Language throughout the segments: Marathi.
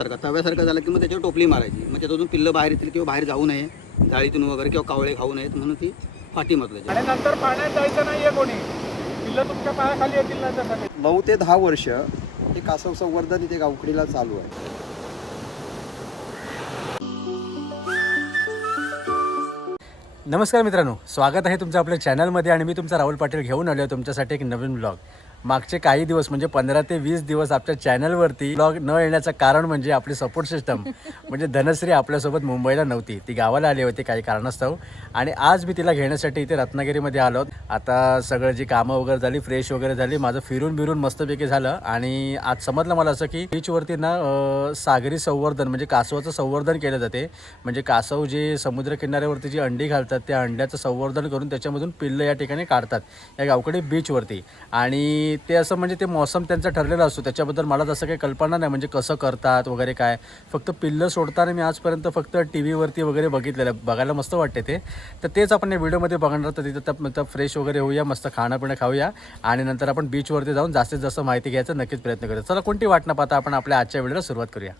सारखा तव्यासारखं झालं की मग त्याच्यावर टोपली मारायची. मग त्याच्यातून पिल्लं बाहेर येतील किंवा बाहेर जाऊ नये जाळीतून वगैरे किंवा कावळे खाऊ नयेत म्हणून ती फाटी मारतो आणि नंतर पाण्यात जायचं नाहीये कोणी. पिल्लं तुमच्या पायाखाली येतील ना त्यासाठी नऊ ते दहा वर्ष हे कासव संवर्धन इथे गावखडीला चालू आहे. नमस्कार मित्रांनो स्वागत आहे तुमचं आपल्या चॅनलमध्ये आणि मी तुमचा राहुल पाटील घेऊन आलो आहे तुमच्यासाठी एक नवीन ब्लॉग मागचे काही दिवस म्हणजे पंधरा ते वीस दिवस आपल्या चॅनलवरती ब्लॉग न येण्याचं कारण म्हणजे आपली सपोर्ट सिस्टम. म्हणजे धनश्री आपल्यासोबत मुंबईला नव्हती. ती गावाला आली होती काही कारणास्तव. आणि आज मी तिला घेण्यासाठी इथे रत्नागिरीमध्ये आलो. आता सगळं जी कामं वगैरे झाली फ्रेश वगैरे झाली माझं फिरून बिरून मस्तपैकी झालं. आणि आज समजलं मला असं की बीचवरती ना सागरी संवर्धन म्हणजे कासवाचं संवर्धन केलं जाते. म्हणजे कासव जे समुद्र किनाऱ्यावरती जी अंडी घालतात त्या अंड्याचं संवर्धन करून त्याच्यामधून पिल्लं या ठिकाणी काढतात या गावकडे बीचवरती आणि ते असं म्हणजे ते मौसम त्यांचा ठरलेला असतो. त्याच्याबद्दल मला तसं काही कल्पना नाही. म्हणजे कसं करतात वगैरे काय. फक्त पिल्लं सोडताना मी आजपर्यंत फक्त टी व्हीवरती वगैरे बघितलेलं. बघायला मस्त वाटते ते. तर तेच आपण या व्हिडिओमध्ये बघणार. तर तिथं तर- फ्रेश वगैरे होऊया. मस्त खाणं पिणं खाऊया. आणि नंतर आपण बीचवरती जाऊन जास्तीत जास्त माहिती घ्यायचा. नक्कीच प्रयत्न करूया. चला कोणती वाट न पाहता आपण आपल्या आजच्या व्हिडिओला सुरुवात करूया.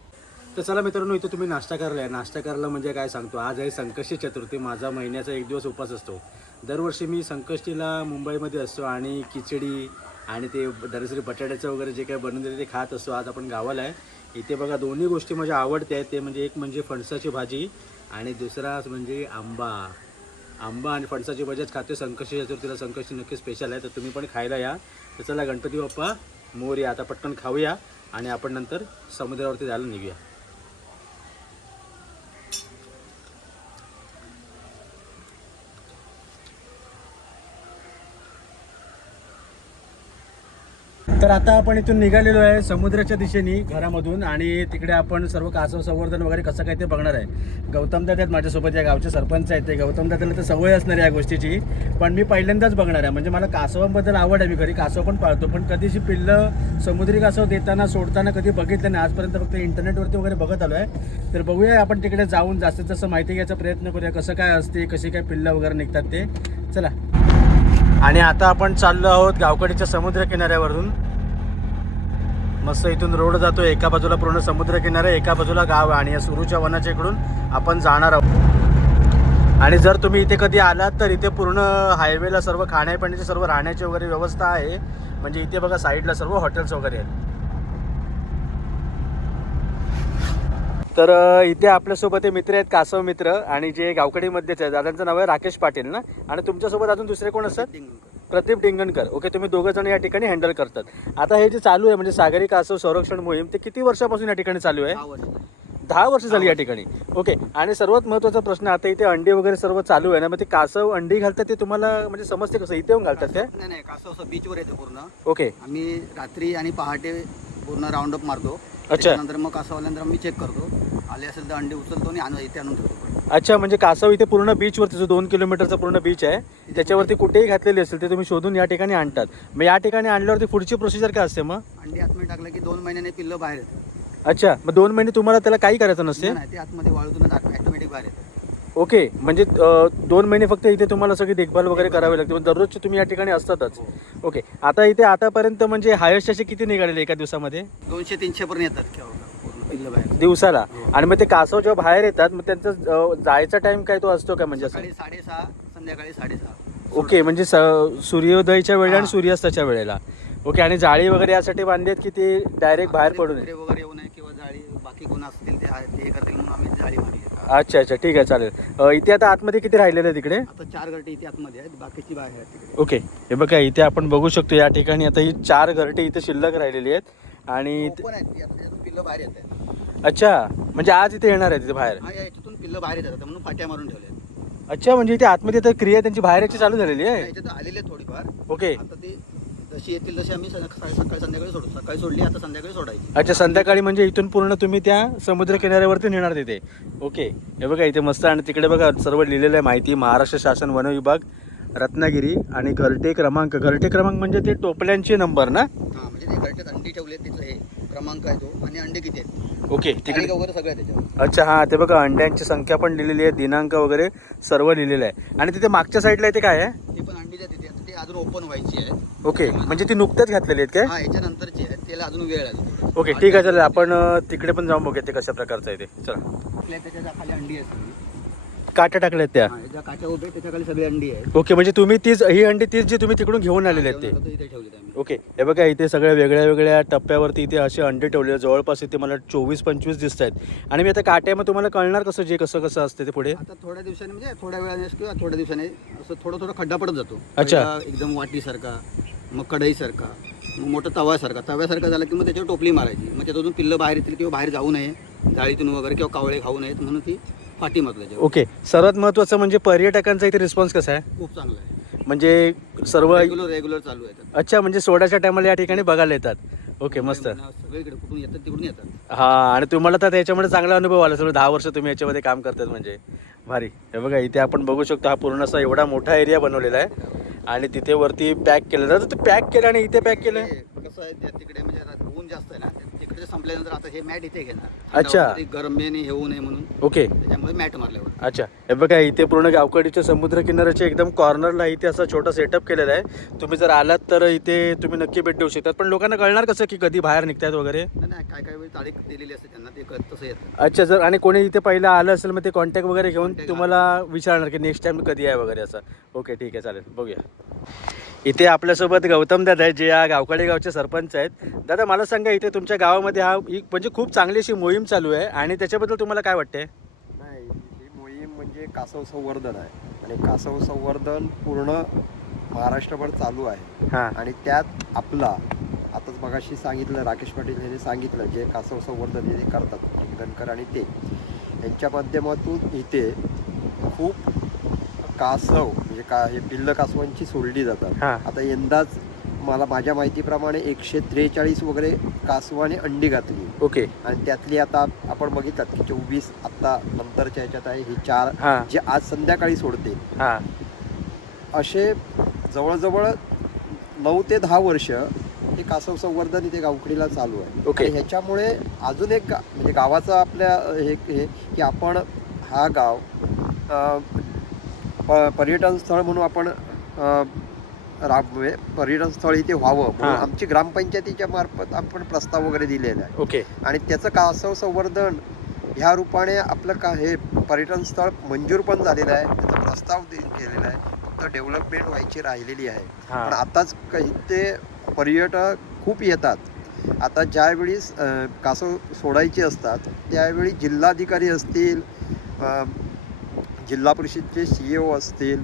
तर चला मित्रांनो इथं तुम्ही नाश्ता करलाय नाश्ता करायला म्हणजे काय सांगतो? आज आहे संकष्टी चतुर्थी. माझा महिन्याचा एक दिवस उपास असतो. दरवर्षी मी संकष्टीला मुंबईमध्ये असतो आणि खिचडी आणि ते दरसरी बटाट्याचं वगैरे जे काही बनवून देते ते खात असतो. आज आपण गावाला आहे. इथे बघा दोन्ही गोष्टी माझ्या आवडत्या आहेत. ते म्हणजे एक म्हणजे फणसाची भाजी आणि दुसरा म्हणजे आंबा. आंबा आणि फणसाची भाजीच खाते संकष्टी चतुर्थीला संकष्टी नक्की स्पेशल आहे. तर तुम्ही पण खायला या. तर चला गणपती बाप्पा मोर या. आता पटकन खाऊया आणि आपण नंतर समुद्रावरती जायला निघूया. तर आता आपण इथून निघालेलो आहे समुद्राच्या दिशेने घरामधून आणि तिकडे आपण सर्व कासव संवर्धन वगैरे कसं काय ते बघणार आहे. गौतम दादा आहेत माझ्यासोबत या गावचे सरपंच आहेत ते. गौतम दादाला तर सवय असणार आहे या गोष्टीची. पण मी पहिल्यांदाच बघणार आहे. म्हणजे मला कासवांबद्दल आवड आहे. मी घरी कासव पण पाळतो. पण कधीशी पिल्लं समुद्री कासव देताना सोडताना कधी बघितलं नाही. आजपर्यंत फक्त इंटरनेटवरती वगैरे बघत आलो आहे तर बघूया आपण तिकडे जाऊन जास्तीत जास्त माहिती घ्यायचा प्रयत्न करूया. कसं काय असते कशी काय पिल्लं वगैरे निघतात ते. चला. आणि आता आपण चाललो आहोत गावकडीच्या समुद्र किनाऱ्यावरून. मस्त इथून रोड जातो एका बाजूला पूर्ण समुद्रकिनारा एका बाजूला गाव आहे. आणि या सुरूच्या वनाच्या इकडून आपण जाणार आहोत. आणि जर तुम्ही इथे कधी आलात तर इथे पूर्ण हायवेला सर्व खाण्यापिण्याची सर्व राहण्याची वगैरे व्यवस्था आहे. म्हणजे इथे बघा साईडला सर्व हॉटेल्स वगैरे आहेत. तर इथे आपल्यासोबत हे मित्र आहेत कासव मित्र आणि जे गावकडीमध्येच आहे दादांचं नाव आहे राकेश पाटील ना? आणि तुमच्यासोबत अजून दुसरे कोण असतात? प्रदीप डिंगणकर. ओके तुम्ही दोघं जण या ठिकाणी हँडल करतात. आता हे जे चालू आहे म्हणजे सागरी कासव संरक्षण मोहीम ते किती वर्षापासून या ठिकाणी चालू आहे? दहा वर्ष. झाली या ठिकाणी. ओके आणि सर्वात महत्त्वाचा प्रश्न आता इथे अंडी वगैरे सर्व चालू आहे ना मग ते कासव अंडी घालतात ते तुम्हाला म्हणजे समजते कसं? इथे येऊन घालतात ते? नाही नाही कासव असं बीचवर येते पूर्ण. ओके आम्ही रात्री आणि पहाटे पूर्ण राऊंड अप मारतो. त्याच्यानंतर मग कासव आल्यानंतर आम्ही चेक करतो. आले असेल तर अंडे उचलतो आणि आणून इथे आणून ठेवतो अच्छा म्हणजे कासव इथे पूर्ण बीचवरती जो दोन किलोमीटरचा पूर्ण बीच आहे त्याच्यावरती कुठेही घातलेली असेल ते तुम्ही शोधून या ठिकाणी आणतात. मग या ठिकाणी आणल्यावरती पुढची प्रोसिजर काय असते मग? अंडे आतमध्ये टाकलं की दोन महिन्याने पिल्लं बाहेर येतात. अच्छा मग दोन महिने तुम्हाला त्याला काही करायचं नसते? नाही ते आतमध्ये वाळूतूनच ऑटोमॅटिक बाहेर येतात. ओके म्हणजे दोन महिने फक्त इथे तुम्हाला सगळी देखभाल वगैरे करावी लागते पण दररोजचे तुम्ही या ठिकाणी असतातच. ओके आता इथे आतापर्यंत म्हणजे हायस्ट असे किती निघालेले एका दिवसामध्ये? दोनशे तीनशे पर्यंत येतात बाहेर. दिवसाला. आणि मग ते कासव जेव्हा बाहेर येतात मग त्यांचा जायचा टाइम काय तो असतो काय म्हणजे साडेसहा संध्याकाळी साडेसहा. ओके म्हणजे सूर्योदयाच्या वेळेला आणि सूर्यास्ताच्या वेळेला. ओके आणि जाळी वगैरे यासाठी बांधलेत की ते डायरेक्ट बाहेर पडू नये वगैरे येऊ नये किंवा जाळी बाकी कोण असतील ते ते हे करतील म्हणून आम्ही जाळी अच्छा अच्छा ठीक आहे चालेल. अ, इथे आता आतमध्ये किती राहिलेले आहे तिकडे आता चार गरटे इथे आतमध्ये आहेत बाकीची बाहेर आहेत तिकडे. ओके. हे बघा इथे आपण बघू शकतो या ठिकाणी आता ही चार घरटे इथे शिल्लक राहिलेली आहेत. आणि ओपन आहेत ती आता यातून पिल्लं बाहेर येत आहेत. अच्छा म्हणजे आज इथे येणार आहे तिथे बाहेर. हा या याच्यातून पिल्लं बाहेर येतात म्हणून पाट्या मारून ठेवल्या अच्छा म्हणजे इथे आतमध्ये तर क्रिया त्यांची बाहेर याची चालू झालेली आहे. याच्यात आलेले आहेत थोडीफार. ओके. आता ते जशी येतील तशी आम्ही सकाळी सकाळी संध्याकाळी सोडतो सकाळी सोडली आता संध्याकाळी सोडायची. अच्छा संध्याकाळी म्हणजे इथून पूर्ण तुम्ही त्या समुद्र किनाऱ्यावरती नेणार तिथे. ओके. हे बघा इथे मस्त आणि तिकडे बघा सर्व लिहिलेलं आहे माहिती. महाराष्ट्र शासन वन विभाग रत्नागिरी आणि घरटे क्रमांक. घरटे क्रमांक म्हणजे ते टोपल्यांचे नंबर ना? हा म्हणजे ते गरट्यात अंडी ठेवले त्याचं हे. क्रमांक आहे तो. आणि अंडे किती आहेत? ओके तारीख तिकडे वगैरे सगळं आहे त्याच्यावर. अच्छा हां ते बघा अंड्यांची संख्या पण लिहिलेली आहे. दिनांक वगैरे सर्व लिहिलेलं आहे. आणि तिथे मागच्या साईडला इथे काय आहे? ती पण अंडी तिथे. ते अजून ओपन व्हायची आहे. ओके म्हणजे ती नुकत्याच घातलेली आहेत काय? हा याच्यानंतरची आहे. त्याला अजून वेळ आहे ओके ठीक आहे चालेल आपण अं, तिकडे पण जाऊन बघूया ते कशा प्रकारचं आहे ते. चला. आपल्या त्याच्याखाली अंडी असते काट्या टाकल्यात त्या? ज्या काट्या उभ्या आहेत, त्याच्याखाली सगळी अंडी आहे ओके म्हणजे तुम्ही तीच ही अंडी तीच जी तुम्ही तिकडून घेऊन आलेले आहेत ते? इथे ठेवली आम्ही ओके हे बघा इथे सगळ्या वेगळ्या वेगळ्या टप्प्यावरती इथे असे अंडे ठेवलेले आहेत. जवळपास इथे मला चोवीस पंचवीस दिसत आहेत. आणि मी आता काट्यामध्ये तुम्हाला कळणार कसं जे कसं कसं असते ते पुढे? आता थोड्या दिवसांनी म्हणजे थोड्या वेळाने किंवा थोड्या दिवसाने असं थोडं थोडं खड्डा पडत जातो. अच्छा. पहिला एकदम वाटीसारखा मग कढईसारखा मग मोठा तव्यासारखा. तव्यासारखा झाला की मग त्याच्यावर टोपली मारायची. मग त्याच्यातून पिल्लं बाहेर येतील किंवा बाहेर जाऊ नये जाळीतून वगैरे किंवा कावळे खाऊ नयेत म्हणून ती त्याच्यावर ओके. सर्वात महत्त्वाचं म्हणजे पर्यटकांचा इथे रिस्पॉन्स कसा आहे? खूप चांगलं आहे. म्हणजे सर्व रेग्युलर रेग्युलर चालू आहे. अच्छा म्हणजे सोडाच्या टायमाला या ठिकाणी बघायला येतात. ओके मस्त. सगळीकडे कुठून येतात तिकडून येतात. हा आणि तुम्हाला तर त्याच्यामध्ये चांगला अनुभव आला सर दहा वर्ष तुम्ही याच्यामध्ये काम करतात म्हणजे. भारी. हे बघा इथे आपण बघू शकतो हा पूर्ण असा एवढा मोठा एरिया बनवलेला आहे. आणि तिथे वरती पॅक केलं तर ते पॅक केलं आणि इथे पॅक केलं? कसं आहे त्या तिकडे म्हणजे आता ऊन जास्त आहे ना तिकडे संपल्यानंतर आता हे मॅट इथे घेणार. अच्छा. थंडावरती गरमेने हे होऊ नये म्हणून. ओके. त्याच्यामुळे मॅट मारल्यावर. अच्छा. हे बघा इथे पूर्ण गावकडीच्या समुद्र किनाऱ्याच्या एकदम कॉर्नरला इथे असा छोटा सेटअप केलेला आहे. तुम्ही जर आलात तर इथे तुम्ही नक्की भेट देऊ शकतात. पण लोकांना कळणार कसं की कधी बाहेर निघतात वगैरे? नाही, नाही काय काय वेळी तारीख दिलेली असते त्यांना ते कळत तसं येतं. अच्छा जर आणि कोणी इथे पहिलं आलं असेल मग ते कॉन्टॅक्ट वगैरे घेऊन तुम्हाला विचारणार की नेक्स्ट टाइम कधी आहे वगैरे असं. ओके ठीक आहे चालेल. बघूया. इथे आपल्यासोबत गौतम दादा आहे जे या गावकडे गावचे सरपंच आहेत. दादा मला सांगा इथे तुमच्या गावामध्ये हा ही म्हणजे खूप चांगली अशी मोहीम चालू आहे आणि त्याच्याबद्दल तुम्हाला काय वाटते नाही ही मोहीम म्हणजे कासव संवर्धन आहे. आणि कासव संवर्धन पूर्ण महाराष्ट्रभर चालू आहे. हां. आणि त्यात आपला आताच मगाशी सांगितलं राकेश पाटील यांनी सांगितलं जे कासव संवर्धन हे करतात गणकर आणि ते. यांच्या माध्यमातून इथे खूप कासव म्हणजे का हे पिल्ल कासवांची सोडली जातात. हां. आता यंदाच मला माझ्या माहितीप्रमाणे एकशे त्रेचाळीस वगैरे कासवाने अंडी घातली. ओके. आणि त्यातली आता आपण बघितलं की चोवीस आत्ता नंतरच्या ह्याच्यात आहे ही चार हां. जे आज संध्याकाळी सोडते हां. असे जवळजवळ नऊ ते दहा वर्ष हे कासव संवर्धन इथे गावकडीला चालू आहे. ओके. आणि ह्याच्यामुळे अजून एक गा- म्हणजे गावाचं आपल्या हे हे की आपण हा गाव अं, प पर्यटन स्थळ म्हणून आपण अं, रा- म्हणजे पर्यटन स्थळ इथे व्हावं म्हणून. आमची ग्रामपंचायतीच्या मार्फत आपण प्रस्ताव वगैरे दिलेला आहे. ओके. आणि त्याचं कासव संवर्धन ह्या रूपाने आपलं का हे पर्यटन स्थळ मंजूर पण झालेलं आहे. त्याचा प्रस्ताव केलेला आहे. फक्त डेव्हलपमेंट व्हायची राहिलेली आहे. पण आताच काही ते पर्यटक खूप येतात. आता ज्यावेळी कासव सोडायची असतात त्यावेळी जिल्हाधिकारी असतील जिल्हा परिषदचे सी ओ असतील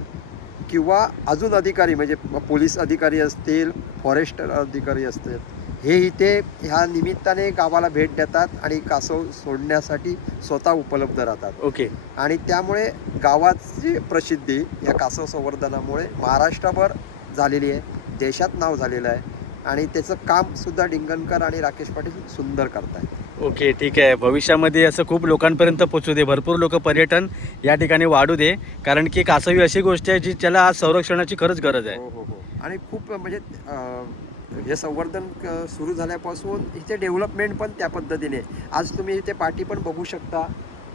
किंवा अजून अधिकारी म्हणजे पोलीस अधिकारी असतील फॉरेस्ट अधिकारी असतील हे इथे ह्या निमित्ताने गावाला भेट देतात आणि कासव सोडण्यासाठी स्वतः उपलब्ध राहतात. ओके. आणि त्यामुळे गावाची प्रसिद्धी या कासव संवर्धनामुळे महाराष्ट्रभर झालेली आहे देशात नाव झालेलं आहे आणि त्याचं काम सुद्धा डिंगणकर आणि राकेश पाटील सुंदर करतायत. ओके ठीक आहे. भविष्यामध्ये असं खूप लोकांपर्यंत पोचू दे. भरपूर लोक पर्यटन या ठिकाणी वाढू दे. कारण की कासवी अशी गोष्ट आहे जी त्याला आज संरक्षणाची खरंच गरज आहे. हो हो हो. आणि खूप म्हणजे अं, हे संवर्धन क- सुरू झाल्यापासून इथे डेव्हलपमेंट पण त्या पद्धतीने आज तुम्ही इथे पाठी पण बघू शकता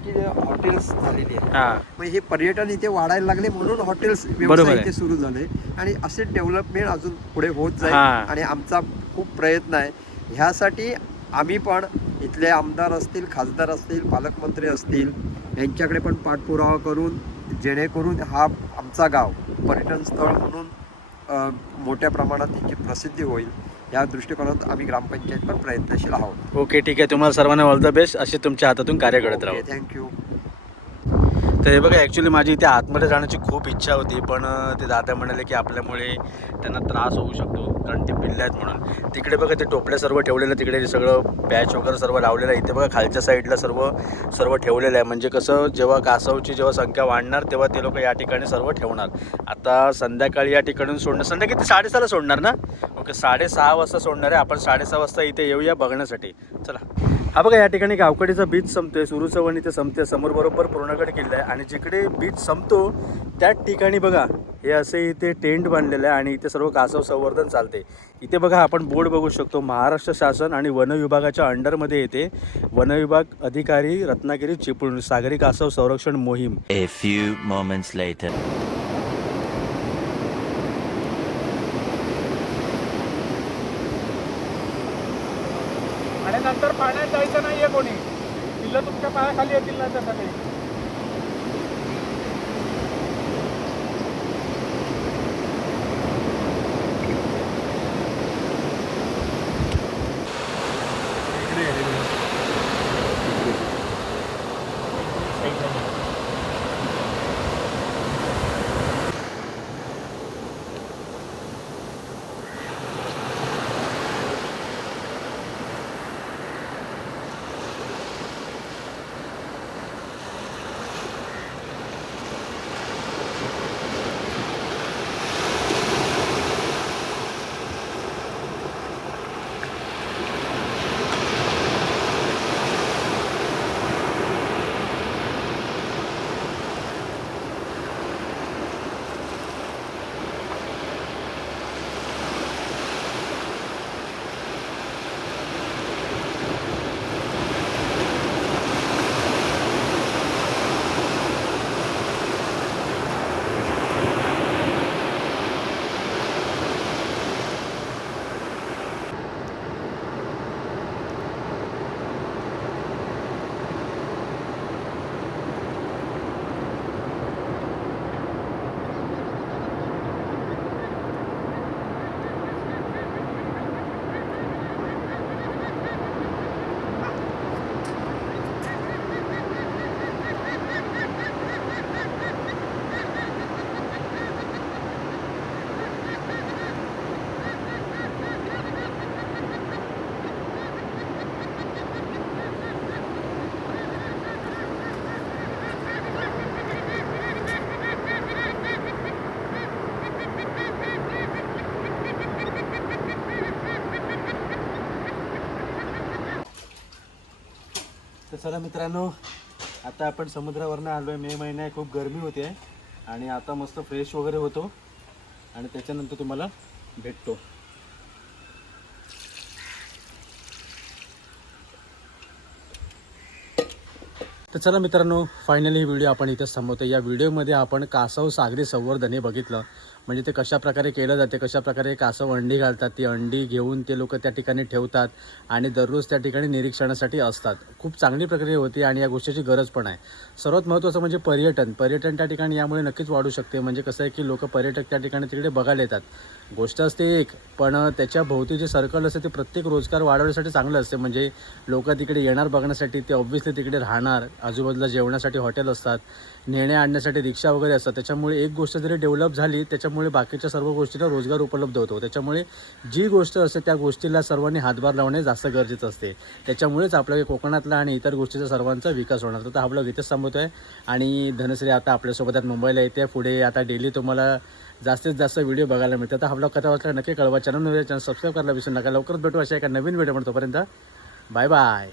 की हॉटेल्स झालेली आहे हां. मग हे पर्यटन इथे वाढायला लागले म्हणून हॉटेल्स बरोबर व्यवसाय आहे. इथे सुरू झाले. आणि असे डेव्हलपमेंट अजून पुढे होत जाईल. हा. आणि आमचा खूप प्रयत्न आहे. ह्यासाठी आम्ही पण इथले आमदार असतील खासदार असतील पालकमंत्री असतील यांच्याकडे पण पाठपुरावा करून जेणेकरून हा आमचा गाव पर्यटन स्थळ म्हणून मोठ्या प्रमाणात त्याची प्रसिद्धी होईल. या दृष्टिकोनात आम्ही ग्रामपंचायत पण प्रयत्नशील आहोत. ओके ठीक आहे. तुम्हाला सर्वांना ऑल द बेस्ट. असे तुमच्या हातातून कार्य घडत राहू. थँक्यू तर हे बघा ॲक्च्युली माझी इथे आतमध्ये जाण्याची खूप इच्छा होती पण ते दादा म्हणाले की आपल्यामुळे त्यांना त्रास होऊ शकतो. कारण ते पिल्ले आहेत म्हणून. तिकडे बघा ते टोपल्या सर्व ठेवलेलं तिकडे सगळं पॅच वगैरे सर्व लावलेलं आहे. इथे बघा खालच्या साईडला सर्व सर्व ठेवलेलं आहे. म्हणजे कसं जेव्हा कासवची जेव्हा संख्या वाढणार तेव्हा ते लोक या ठिकाणी सर्व ठेवणार. आता संध्याकाळी या ठिकाणी सोडणार. संध्याकाळी ते साडेसहाला सोडणार ना? ओके साडेसहा वाजता सोडणार आहे. आपण साडेसहा वाजता इथे येऊया बघण्यासाठी. चला. हा बघा या ठिकाणी गावकडीचा बीच संपतोय. सुरू इथे संपते समोर बरोबर पूर्णगड किल्ला आहे. आणि जिकडे बीच संपतो त्याच ठिकाणी बघा हे असे इथे टेंट बांधलेलं आहे आणि इथे सर्व कासव संवर्धन चालते इथे बघा आपण बोर्ड बघू शकतो. महाराष्ट्र शासन आणि वन विभागाच्या अंडरमध्ये येते. वन विभाग अधिकारी रत्नागिरी चिपळूण सागरी कासव संरक्षण मोहीम. A few moments later. आणि पिल्लं तुमच्या पायाखाली येतील ना त्या सगळी तर चला मित्रांनो आता आपण समुद्रावरनं आलो आहे मे महिना खूप गरमी होते आणि आता मस्त फ्रेश वगैरे होतो आणि त्याच्यानंतर तुम्हाला भेटतो. तर चला मित्रांनो फायनली ही व्हिडिओ आपण इथेच थांबवतो या व्हिडिओमध्ये आपण कासव सागरी संवर्धन हे बघितलं. म्हणजे ते कशा प्रकारे केलं जाते कशाप्रकारे कासव अंडी घालतात ती अंडी घेऊन ते लोक त्या ठिकाणी ठेवतात आणि दररोज त्या ठिकाणी निरीक्षणासाठी असतात. खूप चांगली प्रक्रिया होती आणि या गोष्टीची गरज पण आहे. सर्वात महत्त्वाचं म्हणजे पर्यटन. पर्यटन त्या ठिकाणी यामुळे नक्कीच वाढू शकते. म्हणजे कसं आहे की लोक पर्यटक त्या ठिकाणी तिकडे बघायला येतात. गोष्ट असते एक पण त्याच्या भोवती जे सर्कल असते ते प्रत्येक रोजगार वाढवण्यासाठी चांगलं असते. म्हणजे लोक तिकडे येणार बघण्यासाठी ते ऑब्व्हियसली तिकडे राहणार. आजूबाजूला जेवणासाठी हॉटेल असतात. नेण्या आणण्यासाठी रिक्षा वगैरे असतात. त्याच्यामुळे एक गोष्ट जरी डेव्हलप झाली त्याच्यामुळे बाकीच्या सर्व गोष्टींना रोजगार उपलब्ध होतो. त्याच्यामुळे जी गोष्ट असते त्या गोष्टीला सर्वांनी हातभार लावणे जास्त गरजेचं असते. त्याच्यामुळेच आपल्या कोकणातला आणि इतर गोष्टीचा सर्वांचा विकास होणार. तर हा ब्लॉग इथेच थांबवतो आहे. आणि धनश्री आता आपल्यासोबत आहेत मुंबईला येते. पुढे आता डेली तुम्हाला जास्तीत जास्त व्हिडिओ बघायला मिळतात. तर हा ब्लॉग कथा वाचला नक्की कळवा. चॅनल चॅनल सबस्क्राईब करायला विसरू नका. लवकरच भेटू अशा एका नवीन व्हिडिओ म्हणतोपर्यंत बाय बाय.